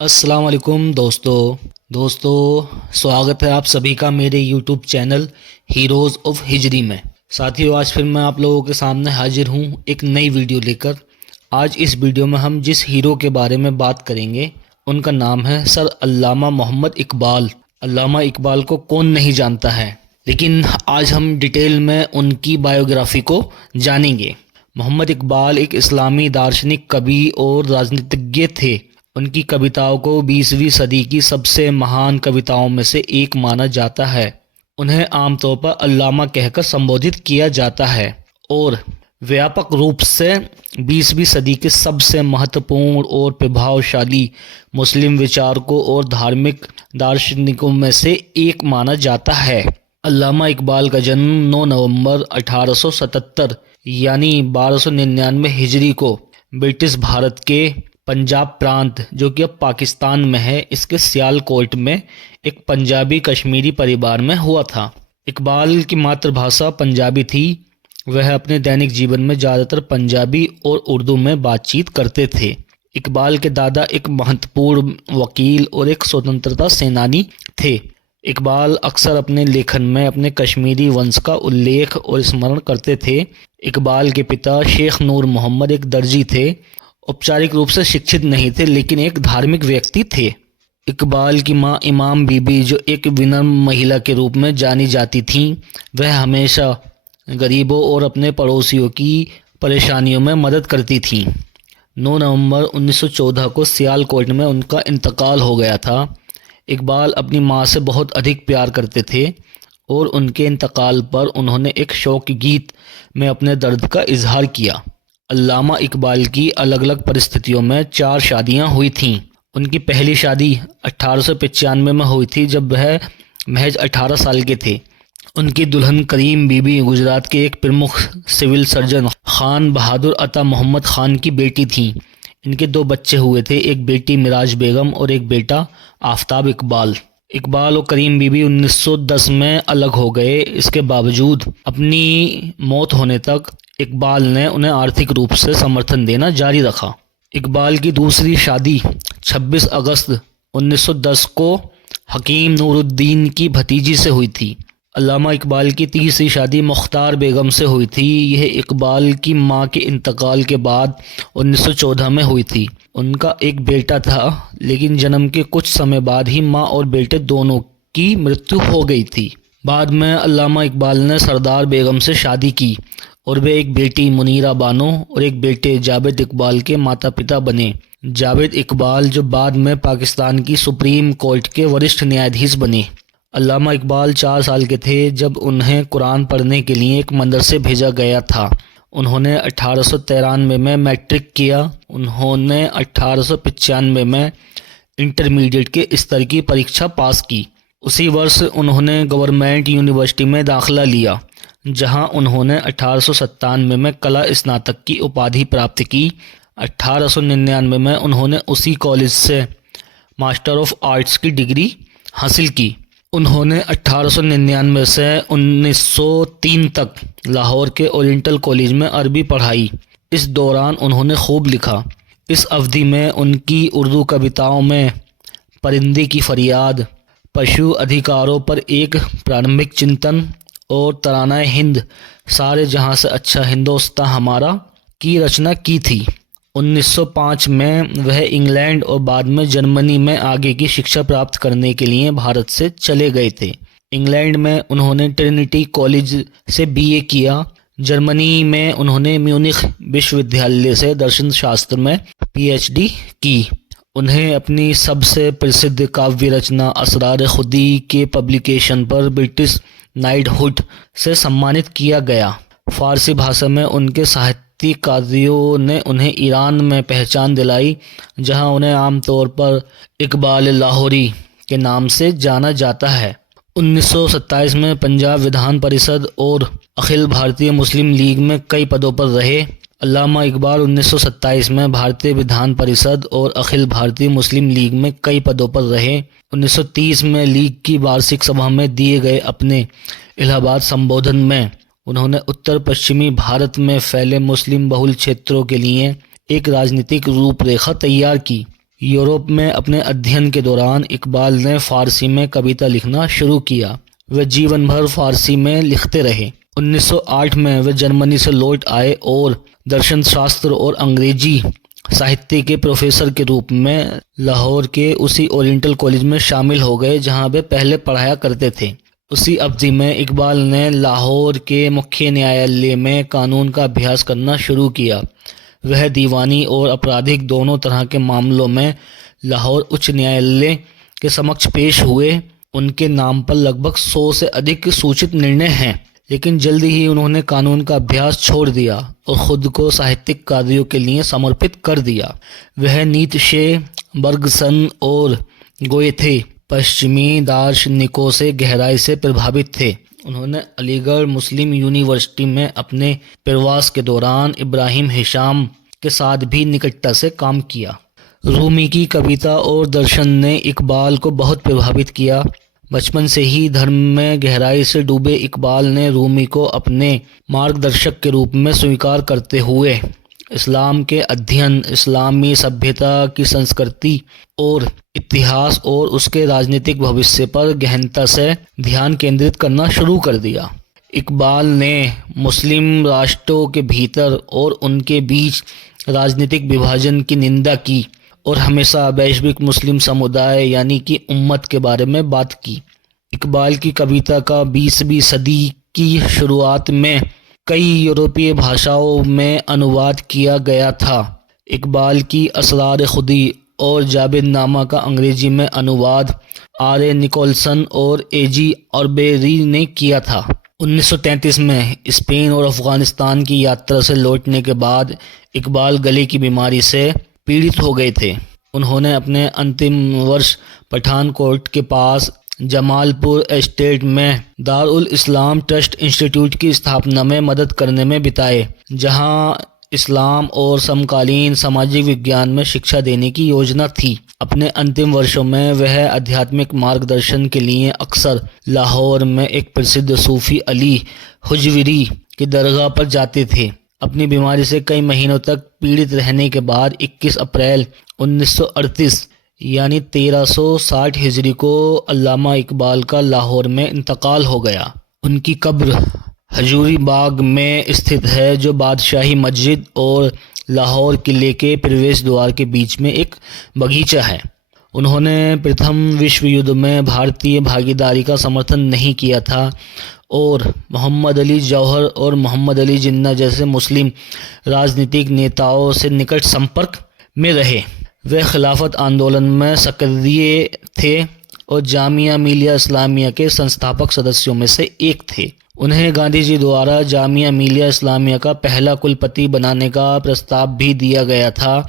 अस्सलाम वालेकुम दोस्तों स्वागत है आप सभी का मेरे यूट्यूब चैनल हीरोज़ ऑफ हिजरी में। साथियों, आज फिर मैं आप लोगों के सामने हाजिर हूँ एक नई वीडियो लेकर। आज इस वीडियो में हम जिस हीरो के बारे में बात करेंगे उनका नाम है सर अल्लामा मोहम्मद इकबाल। अल्लामा इकबाल को कौन नहीं जानता है, लेकिन आज हम डिटेल में उनकी बायोग्राफी को जानेंगे। मोहम्मद इकबाल एक इस्लामी दार्शनिक, कवि और राजनीतिज्ञ थे। उनकी कविताओं को 20वीं सदी की सबसे महान कविताओं में से एक माना जाता है। उन्हें आमतौर पर अल्लामा कहकर संबोधित किया जाता है और व्यापक रूप से 20वीं सदी के सबसे महत्वपूर्ण और प्रभावशाली मुस्लिम विचारकों और धार्मिक दार्शनिकों में से एक माना जाता है। अल्लामा इकबाल का जन्म 9 नवंबर 1877 यानी 1299 हिजरी को ब्रिटिश भारत के पंजाब प्रांत, जो कि अब पाकिस्तान में है, इसके सियालकोट में एक पंजाबी कश्मीरी परिवार में हुआ था। इकबाल की मातृभाषा पंजाबी थी। वह अपने दैनिक जीवन में ज़्यादातर पंजाबी और उर्दू में बातचीत करते थे। इकबाल के दादा एक महत्वपूर्ण वकील और एक स्वतंत्रता सेनानी थे। इकबाल अक्सर अपने लेखन में अपने कश्मीरी वंश का उल्लेख और स्मरण करते थे। इकबाल के पिता शेख नूर मोहम्मद एक दर्जी थे। औपचारिक रूप से शिक्षित नहीं थे, लेकिन एक धार्मिक व्यक्ति थे। इकबाल की मां इमाम बीबी, जो एक विनम्र महिला के रूप में जानी जाती थीं, वह हमेशा गरीबों और अपने पड़ोसियों की परेशानियों में मदद करती थीं। 9 नवंबर 1914 को सियालकोट में उनका इंतकाल हो गया था। इकबाल अपनी मां से बहुत अधिक प्यार करते थे और उनके इंतकाल पर उन्होंने एक शोक गीत में अपने दर्द का इजहार किया। अल्लामा इकबाल की अलग अलग परिस्थितियों में 4 शादियां हुई थीं। उनकी पहली शादी 1895 में हुई थी, जब वह महज 18 साल के थे। उनकी दुल्हन करीम बीबी गुजरात के एक प्रमुख सिविल सर्जन खान बहादुर अता मोहम्मद खान की बेटी थीं। इनके 2 बच्चे हुए थे, एक बेटी मिराज बेगम और एक बेटा आफ्ताब इकबाल। इकबाल और करीम बीबी 1910 में अलग हो गए। इसके बावजूद अपनी मौत होने तक इकबाल ने उन्हें आर्थिक रूप से समर्थन देना जारी रखा। इकबाल की दूसरी शादी 26 अगस्त 1910 को हकीम नूरुद्दीन की भतीजी से हुई थी। अल्लामा इकबाल की तीसरी शादी मुख्तार बेगम से हुई थी। यह इकबाल की मां के इंतकाल के बाद 1914 में हुई थी। उनका एक बेटा था, लेकिन जन्म के कुछ समय बाद ही मां और बेटे दोनों की मृत्यु हो गई थी। बाद में अल्लामा इकबाल ने सरदार बेगम से शादी की और वे एक बेटी मुनीरा बानो और एक बेटे जावेद इकबाल के माता पिता बने। जावेद इकबाल, जो बाद में पाकिस्तान की सुप्रीम कोर्ट के वरिष्ठ न्यायाधीश बने। अल्लामा इकबाल 4 साल के थे जब उन्हें कुरान पढ़ने के लिए एक मदरसे भेजा गया था। उन्होंने 1893 में मैट्रिक किया। उन्होंने 1895 में इंटरमीडिएट के स्तर की परीक्षा पास की। उसी वर्ष उन्होंने गवर्नमेंट यूनिवर्सिटी में दाखिला लिया, जहां उन्होंने 1897 में कला स्नातक की उपाधि प्राप्त की। 1899 में उन्होंने उसी कॉलेज से मास्टर ऑफ आर्ट्स की डिग्री हासिल की। उन्होंने 1899 से 1903 तक लाहौर के ओरिएंटल कॉलेज में अरबी पढ़ाई। इस दौरान उन्होंने खूब लिखा। इस अवधि में उनकी उर्दू कविताओं में परिंदे की फरियाद, पशु अधिकारों पर एक प्रारंभिक चिंतन और तराना हिंद, सारे जहां से अच्छा हिंदोस्तां हमारा की रचना की थी। 1905 में वह इंग्लैंड और बाद में जर्मनी में आगे की शिक्षा प्राप्त करने के लिए भारत से चले गए थे। इंग्लैंड में उन्होंने ट्रिनिटी कॉलेज से बीए किया। जर्मनी में उन्होंने म्यूनिख विश्वविद्यालय से दर्शन शास्त्र में पीएचडी की। उन्हें अपनी सबसे प्रसिद्ध काव्य रचना असरार खुदी के पब्लिकेशन पर ब्रिटिश नाइटहुड से सम्मानित किया गया। फारसी भाषा में उनके साहित्यिक कार्यों ने उन्हें ईरान में पहचान दिलाई, जहां उन्हें आमतौर पर इकबाल लाहौरी के नाम से जाना जाता है। 1927 में पंजाब विधान परिषद और अखिल भारतीय मुस्लिम लीग में कई पदों पर रहे। अल्लामा इकबाल 1927 में भारतीय विधान परिषद और अखिल भारतीय मुस्लिम लीग में कई पदों पर रहे। 1930 में लीग की वार्षिक सभा में दिए गए अपने इलाहाबाद संबोधन में उन्होंने उत्तर पश्चिमी भारत में फैले मुस्लिम बहुल क्षेत्रों के लिए एक राजनीतिक रूपरेखा तैयार की। यूरोप में अपने अध्ययन के दौरान इकबाल ने फारसी में कविता लिखना शुरू किया। वे जीवन भर फारसी में लिखते रहे। 1908 में वे जर्मनी से लौट आए और दर्शन शास्त्र और अंग्रेजी साहित्य के प्रोफेसर के रूप में लाहौर के उसी ओरिएंटल कॉलेज में शामिल हो गए जहां वे पहले पढ़ाया करते थे। उसी अवधि में इकबाल ने लाहौर के मुख्य न्यायालय में कानून का अभ्यास करना शुरू किया। वह दीवानी और आपराधिक दोनों तरह के मामलों में लाहौर उच्च न्यायालय के समक्ष पेश हुए। उनके नाम पर लगभग 100 से अधिक सूचित निर्णय हैं, लेकिन जल्दी ही उन्होंने कानून का अभ्यास छोड़ दिया और खुद को साहित्यिक कार्यों के लिए समर्पित कर दिया। वह नीत्शे, बर्गसन और गोएथे पश्चिमी दार्शनिकों से गहराई से प्रभावित थे। उन्होंने अलीगढ़ मुस्लिम यूनिवर्सिटी में अपने प्रवास के दौरान इब्राहिम हिशाम के साथ भी निकटता से काम किया। रूमी की कविता और दर्शन ने इकबाल को बहुत प्रभावित किया। बचपन से ही धर्म में गहराई से डूबे इकबाल ने रूमी को अपने मार्गदर्शक के रूप में स्वीकार करते हुए इस्लाम के अध्ययन, इस्लामी सभ्यता की संस्कृति और इतिहास और उसके राजनीतिक भविष्य पर गहनता से ध्यान केंद्रित करना शुरू कर दिया। इकबाल ने मुस्लिम राष्ट्रों के भीतर और उनके बीच राजनीतिक विभाजन की निंदा की और हमेशा वैश्विक मुस्लिम समुदाय यानी कि उम्मत के बारे में बात की। इकबाल की कविता का 20वीं सदी की शुरुआत में कई यूरोपीय भाषाओं में अनुवाद किया गया था। इकबाल की असरार खुदी और जावेदनामा का अंग्रेजी में अनुवाद आर.ए. निकोलसन और ए.जी. ऑर्बेरी ने किया था। 1933 में स्पेन और अफगानिस्तान की यात्रा से लौटने के बाद इकबाल गले की बीमारी से पीड़ित हो गए थे। उन्होंने अपने अंतिम वर्ष पठानकोट के पास जमालपुर एस्टेट में दारुल इस्लाम ट्रस्ट इंस्टीट्यूट की स्थापना में मदद करने में बिताए, जहां इस्लाम और समकालीन सामाजिक विज्ञान में शिक्षा देने की योजना थी। अपने अंतिम वर्षों में वह आध्यात्मिक मार्गदर्शन के लिए अक्सर लाहौर में एक प्रसिद्ध सूफी अली हुजविरी की दरगाह पर जाते थे। अपनी बीमारी से कई महीनों तक पीड़ित रहने के बाद 21 अप्रैल 1938 यानी 1360 हिजरी को अल्लामा इकबाल का लाहौर में इंतकाल हो गया। उनकी कब्र हजूरी बाग में स्थित है, जो बादशाही मस्जिद और लाहौर किले के प्रवेश द्वार के बीच में एक बगीचा है। उन्होंने प्रथम विश्व युद्ध में भारतीय भागीदारी का समर्थन नहीं किया था और मोहम्मद अली जौहर और मोहम्मद अली जिन्ना जैसे मुस्लिम राजनीतिक नेताओं से निकट संपर्क में रहे। वे खिलाफत आंदोलन में सक्रिय थे और जामिया मिलिया इस्लामिया के संस्थापक सदस्यों में से एक थे। उन्हें गांधी जी द्वारा जामिया मिलिया इस्लामिया का पहला कुलपति बनाने का प्रस्ताव भी दिया गया था,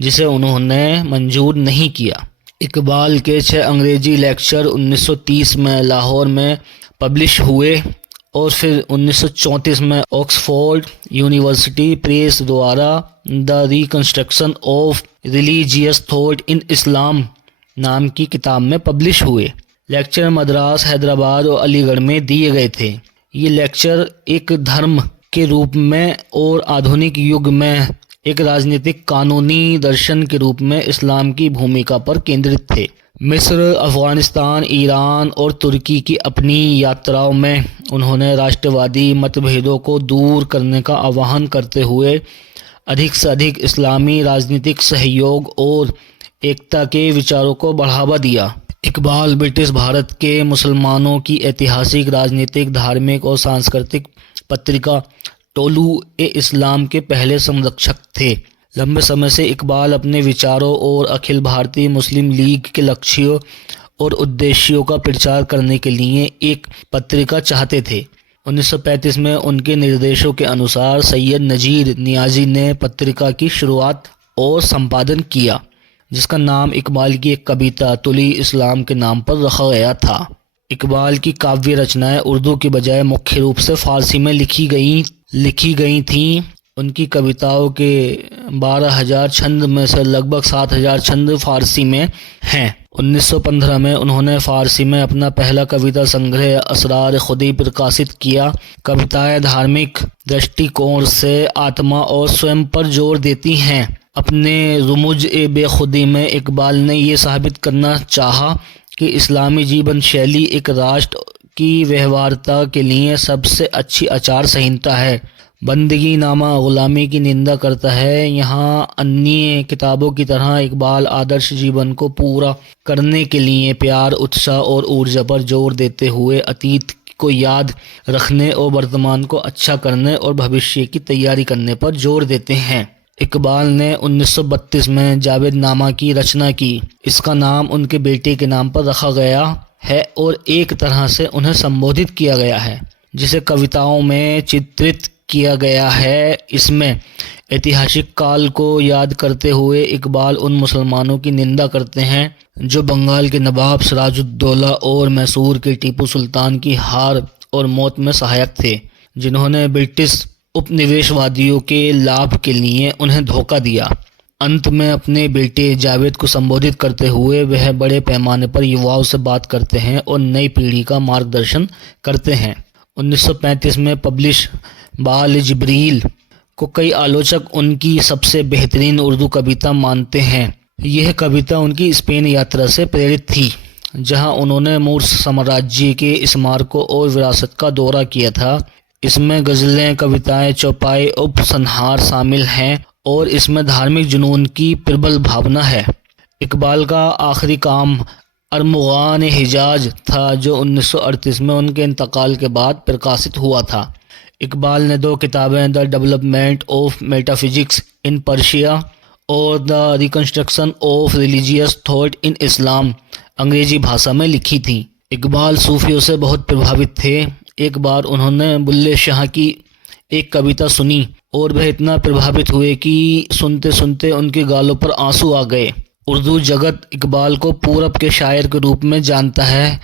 जिसे उन्होंने मंजूर नहीं किया। इकबाल के 6 अंग्रेजी लेक्चर 1930 में लाहौर में पब्लिश हुए और फिर 1934 में ऑक्सफोर्ड यूनिवर्सिटी प्रेस द्वारा the reconstruction of religious thought in Islam नाम की किताब में पब्लिश हुए। लेक्चर मद्रास, हैदराबाद और अलीगढ़ में दिए गए थे। ये लेक्चर एक धर्म के रूप में और आधुनिक युग में एक राजनीतिक कानूनी दर्शन के रूप में इस्लाम की भूमिका पर केंद्रित थे। मिस्र, अफगानिस्तान, ईरान और तुर्की की अपनी यात्राओं में उन्होंने राष्ट्रवादी मतभेदों को दूर करने का आह्वान करते हुए अधिक से अधिक इस्लामी राजनीतिक सहयोग और एकता के विचारों को बढ़ावा दिया। इकबाल ब्रिटिश भारत के मुसलमानों की ऐतिहासिक, राजनीतिक, धार्मिक और सांस्कृतिक पत्रिका टोलू ए इस्लाम के पहले संरक्षक थे। लंबे समय से इकबाल अपने विचारों और अखिल भारतीय मुस्लिम लीग के लक्ष्यों और उद्देश्यों का प्रचार करने के लिए एक पत्रिका चाहते थे। 1935 में उनके निर्देशों के अनुसार सैयद नजीर नियाजी ने पत्रिका की शुरुआत और संपादन किया, जिसका नाम इकबाल की एक कविता तुली इस्लाम के नाम पर रखा गया था। इकबाल की काव्य रचनाएं उर्दू की बजाय मुख्य रूप से फारसी में लिखी गई थीं। उनकी कविताओं के 12,000 छंद में से लगभग 7,000 छंद फारसी में हैं। 1915 में उन्होंने फारसी में अपना पहला कविता संग्रह असरार खुदी प्रकाशित किया। कविताएं धार्मिक दृष्टिकोण से आत्मा और स्वयं पर जोर देती हैं अपने रुमुज ए बेखुदी में इकबाल ने ये साबित करना चाहा कि इस्लामी जीवन शैली एक राष्ट्र की व्यवहार्यता के लिए सबसे अच्छी आचार संहिता है। बंदगी नामा गुलामी की निंदा करता है। यहाँ अन्य किताबों की तरह इकबाल आदर्श जीवन को पूरा करने के लिए प्यार, उत्साह और ऊर्जा पर जोर देते हुए अतीत को याद रखने और वर्तमान को अच्छा करने और भविष्य की तैयारी करने पर जोर देते हैं। इकबाल ने 1932 में जावेदनामा की रचना की। इसका नाम उनके बेटे के नाम पर रखा गया है और एक तरह से उन्हें संबोधित किया गया है, जिसे कविताओं में चित्रित किया गया है। इसमें ऐतिहासिक काल को याद करते हुए इकबाल उन मुसलमानों की निंदा करते हैं जो बंगाल के नवाब सिराजुद्दौला और मैसूर के टीपू सुल्तान की हार और मौत में सहायक थे, जिन्होंने ब्रिटिश उपनिवेशवादियों के लाभ के लिए उन्हें धोखा दिया। अंत में अपने बेटे जावेद को संबोधित करते हुए वह बड़े पैमाने पर युवाओं से बात करते हैं और नई पीढ़ी का मार्गदर्शन करते हैं। 1935 में पब्लिश बाल जिब्रील को कई आलोचक उनकी सबसे बेहतरीन उर्दू कविता मानते हैं। यह कविता उनकी स्पेन यात्रा से प्रेरित थी, जहां उन्होंने मुर्स साम्राज्य के स्मारकों और विरासत का दौरा किया था। इसमें गज़लें, कविताएं, चौपाई, उपसंहार शामिल हैं और इसमें धार्मिक जुनून की प्रबल भावना है। इकबाल का आखिरी काम अरमुगान हिजाज था, जो 1938 में उनके इंतकाल के बाद प्रकाशित हुआ था। इकबाल ने 2 किताबें, the development of metaphysics in Persia और the reconstruction of religious thought in Islam, अंग्रेजी भाषा में लिखी थी। इकबाल सूफियों से बहुत प्रभावित थे। एक बार उन्होंने बुल्ले शाह की एक कविता सुनी और वह इतना प्रभावित हुए कि सुनते सुनते उनके गालों पर आंसू आ गए। उर्दू जगत इकबाल को पूरब के शायर के रूप में जानता है।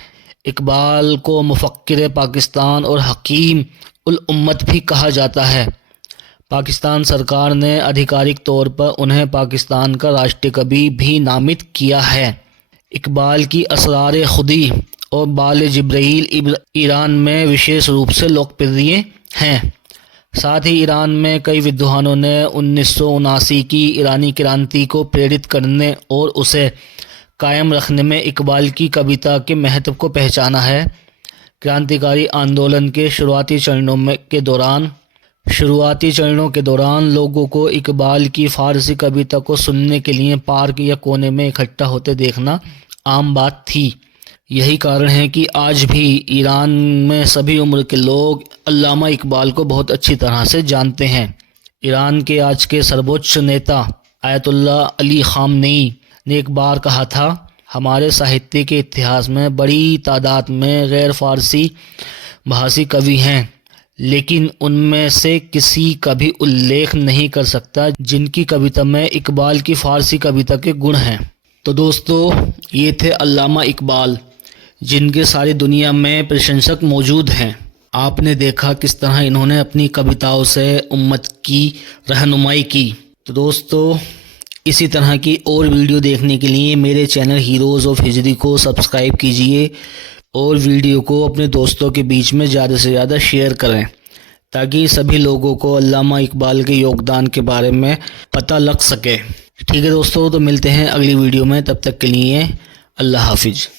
इकबाल को मुफक्किर पाकिस्तान और हकीम उल उम्मत भी कहा जाता है। पाकिस्तान सरकार ने आधिकारिक तौर पर उन्हें पाकिस्तान का राष्ट्रीय कवि भी नामित किया है। इकबाल की असरार खुदी और बाल जिब्रील ईरान में विशेष रूप से लोकप्रिय हैं। साथ ही ईरान में कई विद्वानों ने 1979 की ईरानी क्रांति को प्रेरित करने और उसे कायम रखने में इकबाल की कविता के महत्व को पहचाना है। क्रांतिकारी आंदोलन के शुरुआती चरणों के दौरान लोगों को इकबाल की फ़ारसी कविता को सुनने के लिए पार्क या कोने में इकट्ठा होते देखना आम बात थी। यही कारण है कि आज भी ईरान में सभी उम्र के लोग अल्लामा इकबाल को बहुत अच्छी तरह से जानते हैं। ईरान के आज के सर्वोच्च नेता आयतुल्लाह अली ख़ामनेई ने एक बार कहा था, हमारे साहित्य के इतिहास में बड़ी तादाद में गैर फ़ारसी भाषी कवि हैं, लेकिन उनमें से किसी का भी उल्लेख नहीं कर सकता जिनकी कविता में इकबाल की फ़ारसी कविता के गुण हैं। तो दोस्तों, ये थे अल्लामा इकबाल, जिनके सारी दुनिया में प्रशंसक मौजूद हैं। आपने देखा किस तरह इन्होंने अपनी कविताओं से उम्मत की रहनुमाई की। तो दोस्तों, इसी तरह की और वीडियो देखने के लिए मेरे चैनल हीरोज़ ऑफ हिजरी को सब्सक्राइब कीजिए और वीडियो को अपने दोस्तों के बीच में ज़्यादा से ज़्यादा शेयर करें, ताकि सभी लोगों को अल्लामा इकबाल के योगदान के बारे में पता लग सके। ठीक है दोस्तों, तो मिलते हैं अगली वीडियो में। तब तक के लिए अल्लाह हाफिज़।